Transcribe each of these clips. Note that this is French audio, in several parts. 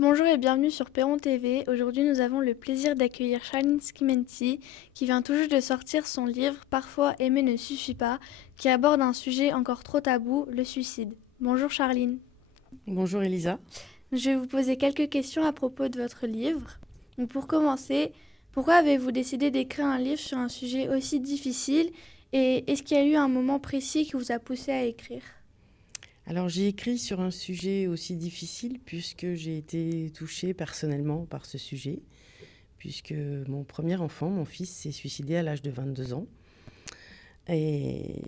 Bonjour et bienvenue sur Perron TV. Aujourd'hui, nous avons le plaisir d'accueillir Charline Schimenti, qui vient tout juste de sortir son livre Parfois aimer ne suffit pas, qui aborde un sujet encore trop tabou, le suicide. Bonjour Charline. Bonjour Elisa. Je vais vous poser quelques questions à propos de votre livre. Donc pour commencer, pourquoi avez-vous décidé d'écrire un livre sur un sujet aussi difficile et est-ce qu'il y a eu un moment précis qui vous a poussé à écrire? Alors j'ai écrit sur un sujet aussi difficile puisque j'ai été touchée personnellement par ce sujet, puisque mon premier enfant, mon fils, s'est suicidé à l'âge de 22 ans. Et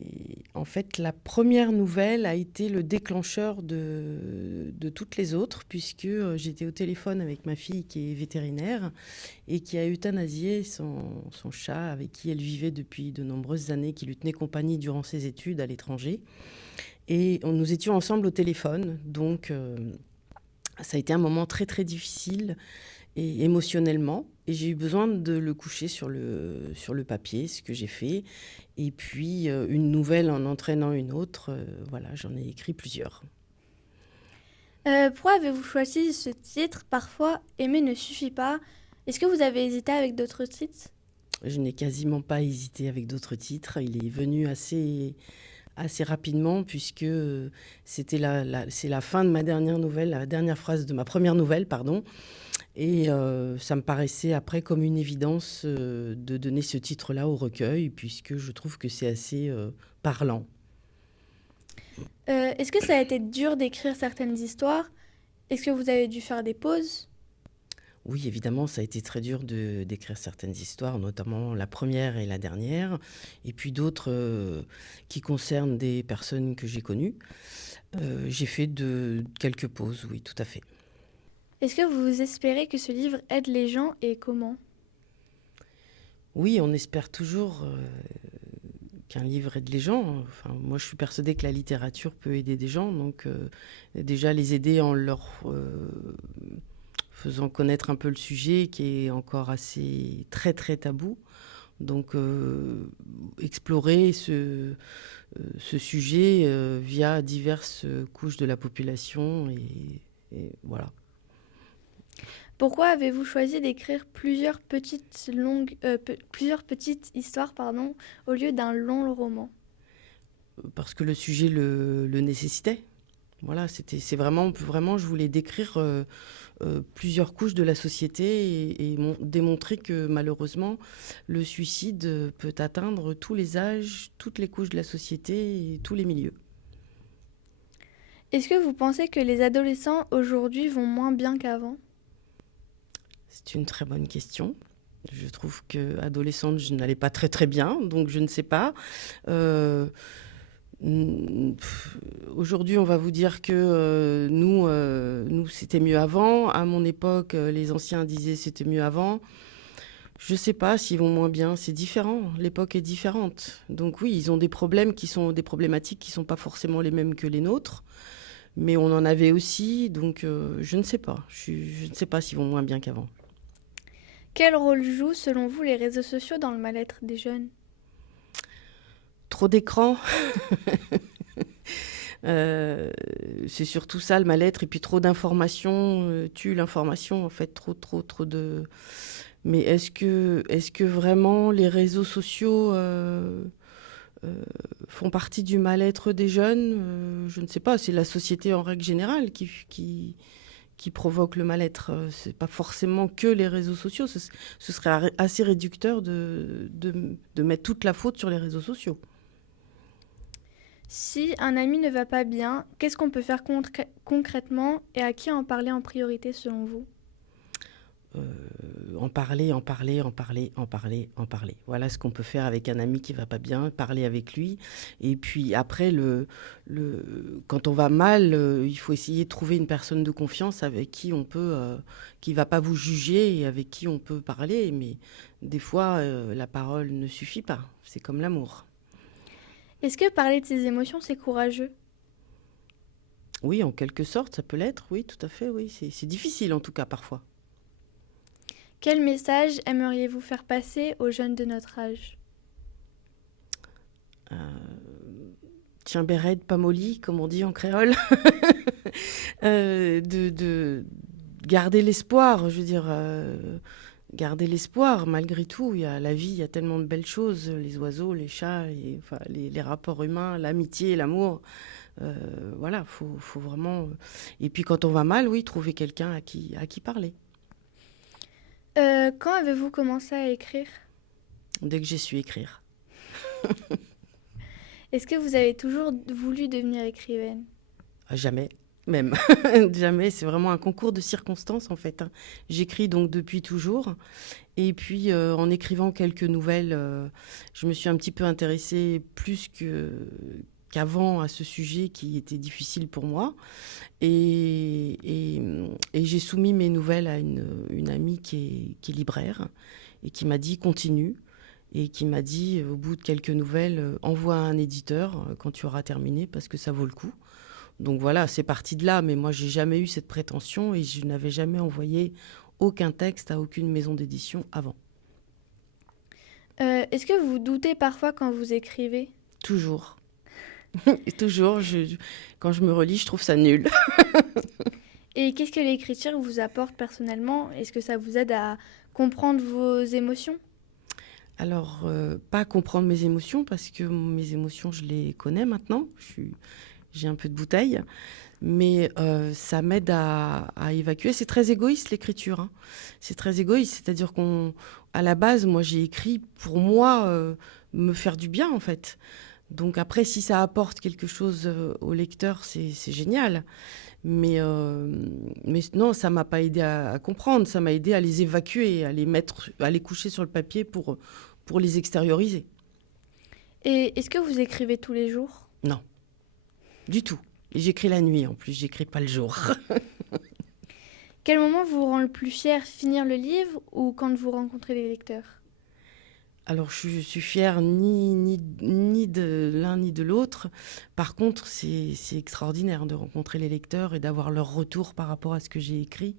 en fait, la première nouvelle a été le déclencheur de toutes les autres, puisque j'étais au téléphone avec ma fille qui est vétérinaire et qui a euthanasié son chat avec qui elle vivait depuis de nombreuses années, qui lui tenait compagnie durant ses études à l'étranger. Et nous étions ensemble au téléphone, donc ça a été un moment très très difficile et émotionnellement. Et j'ai eu besoin de le coucher sur le papier, ce que j'ai fait. Et puis une nouvelle en entraînant une autre, voilà, j'en ai écrit plusieurs. Pourquoi avez-vous choisi ce titre Parfois aimer ne suffit pas? Est-ce que vous avez hésité avec d'autres titres? Je n'ai quasiment pas hésité avec d'autres titres. Il est venu assez rapidement puisque c'était c'est la fin de ma dernière nouvelle, la dernière phrase de ma première nouvelle, pardon. Et ça me paraissait après comme une évidence de donner ce titre-là au recueil, puisque je trouve que c'est assez parlant. Est-ce que ça a été dur d'écrire certaines histoires? Est-ce que vous avez dû faire des pauses? Oui, évidemment, ça a été très dur d'écrire certaines histoires, notamment la première et la dernière, et puis d'autres qui concernent des personnes que j'ai connues. J'ai fait quelques pauses, oui, tout à fait. Est-ce que vous espérez que ce livre aide les gens et comment? Oui, on espère toujours qu'un livre aide les gens. Enfin, moi, je suis persuadée que la littérature peut aider des gens, donc déjà les aider en leur faisant connaître un peu le sujet qui est encore assez très très tabou. Donc explorer ce sujet via diverses couches de la population et voilà. Pourquoi avez-vous choisi d'écrire plusieurs petites histoires, pardon, au lieu d'un long roman? Parce que le sujet le nécessitait. Voilà, c'est vraiment, je voulais décrire plusieurs couches de la société et démontrer que malheureusement, le suicide peut atteindre tous les âges, toutes les couches de la société et tous les milieux. Est-ce que vous pensez que les adolescents aujourd'hui vont moins bien qu'avant? C'est une très bonne question. Je trouve que adolescente, je n'allais pas très très bien, donc je ne sais pas. Euh, Aujourd'hui, on va vous dire que nous c'était mieux avant. À mon époque, les anciens disaient c'était mieux avant. Je sais pas s'ils vont moins bien. C'est différent. L'époque est différente. Donc oui, ils ont des problèmes qui sont des problématiques qui sont pas forcément les mêmes que les nôtres, mais on en avait aussi. Donc je ne sais pas. Je ne sais pas s'ils vont moins bien qu'avant. Quel rôle jouent, selon vous, les réseaux sociaux dans le mal-être des jeunes? Trop d'écran, c'est surtout ça le mal-être. Et puis trop d'informations tue l'information. En fait, trop de. Mais est-ce que vraiment les réseaux sociaux font partie du mal-être des jeunes? Je ne sais pas. C'est la société en règle générale qui provoque le mal-être. C'est pas forcément que les réseaux sociaux. Ce serait assez réducteur de mettre toute la faute sur les réseaux sociaux. Si un ami ne va pas bien, qu'est-ce qu'on peut faire concrètement et à qui en parler en priorité selon vous? En parler, en parler, en parler, en parler, en parler. Voilà ce qu'on peut faire avec un ami qui va pas bien, parler avec lui. Et puis après, quand on va mal, il faut essayer de trouver une personne de confiance avec qui on peut, qui va pas vous juger et avec qui on peut parler. Mais des fois, la parole ne suffit pas. C'est comme l'amour. Est-ce que parler de ses émotions, c'est courageux? Oui, en quelque sorte, ça peut l'être. Oui, tout à fait. Oui, c'est difficile en tout cas parfois. Quel message aimeriez-vous faire passer aux jeunes de notre âge? Euh, Tiens, Béret, pas molly, comme on dit en créole. de garder l'espoir, je veux dire, garder l'espoir malgré tout. La vie, il y a tellement de belles choses, les oiseaux, les chats, enfin, les rapports humains, l'amitié, l'amour. Voilà, faut vraiment. Et puis quand on va mal, oui, trouver quelqu'un à qui parler. Quand avez-vous commencé à écrire? Dès que j'ai su écrire. Est-ce que vous avez toujours voulu devenir écrivaine? Jamais, même. Jamais, c'est vraiment un concours de circonstances en fait, hein. J'écris donc depuis toujours. Et puis en écrivant quelques nouvelles, je me suis un petit peu intéressée qu'avant à ce sujet qui était difficile pour moi. Et j'ai soumis mes nouvelles à une amie qui est libraire et qui m'a dit continue. Et qui m'a dit, au bout de quelques nouvelles, envoie à un éditeur quand tu auras terminé parce que ça vaut le coup. Donc voilà, c'est parti de là, mais moi j'ai jamais eu cette prétention et je n'avais jamais envoyé aucun texte à aucune maison d'édition avant. Est-ce que vous doutez parfois quand vous écrivez? Toujours. Et toujours, quand je me relis, je trouve ça nul. Et qu'est-ce que l'écriture vous apporte personnellement? Est-ce que ça vous aide à comprendre vos émotions? Alors, pas comprendre mes émotions parce que mes émotions, je les connais maintenant. J'ai un peu de bouteille. Mais ça m'aide à évacuer. C'est très égoïste l'écriture, hein. C'est très égoïste, c'est-à-dire qu'à la base, moi j'ai écrit pour moi me faire du bien en fait. Donc après, si ça apporte quelque chose au lecteur, c'est génial. Mais non, ça m'a pas aidé à comprendre, ça m'a aidé à les évacuer, à les coucher sur le papier pour les extérioriser. Et est-ce que vous écrivez tous les jours? Non, du tout. Et j'écris la nuit en plus, j'écris pas le jour. Quel moment vous rend le plus fier, finir le livre ou quand vous rencontrez les lecteurs? Alors, je suis fière ni de l'un ni de l'autre. Par contre, c'est extraordinaire de rencontrer les lecteurs et d'avoir leur retour par rapport à ce que j'ai écrit.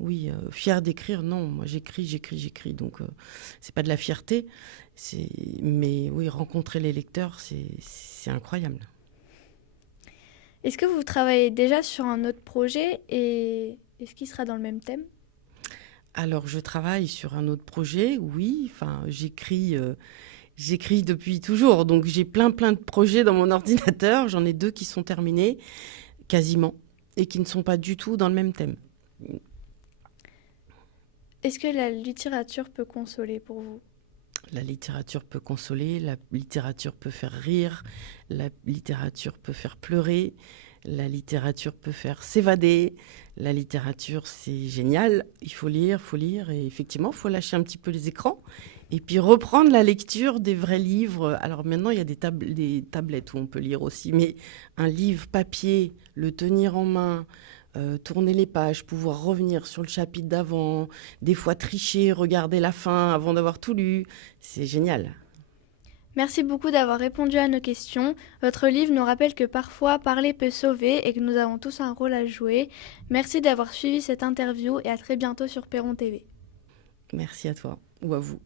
Oui, fière d'écrire, non, moi j'écris. Donc, c'est pas de la fierté. Mais oui, rencontrer les lecteurs, c'est incroyable. Est-ce que vous travaillez déjà sur un autre projet et est-ce qu'il sera dans le même thème? Alors, je travaille sur un autre projet, oui. Enfin, j'écris depuis toujours. Donc, j'ai plein de projets dans mon ordinateur. J'en ai 2 qui sont terminés, quasiment, et qui ne sont pas du tout dans le même thème. Est-ce que la littérature peut consoler pour vous? La littérature peut consoler, la littérature peut faire rire, la littérature peut faire pleurer, la littérature peut faire s'évader. La littérature, c'est génial. Il faut lire. Et effectivement, il faut lâcher un petit peu les écrans. Et puis reprendre la lecture des vrais livres. Alors maintenant, il y a des tablettes où on peut lire aussi. Mais un livre papier, le tenir en main, tourner les pages, pouvoir revenir sur le chapitre d'avant, des fois tricher, regarder la fin avant d'avoir tout lu, c'est génial. Merci beaucoup d'avoir répondu à nos questions. Votre livre nous rappelle que parfois parler peut sauver et que nous avons tous un rôle à jouer. Merci d'avoir suivi cette interview et à très bientôt sur Perron TV. Merci à toi ou à vous.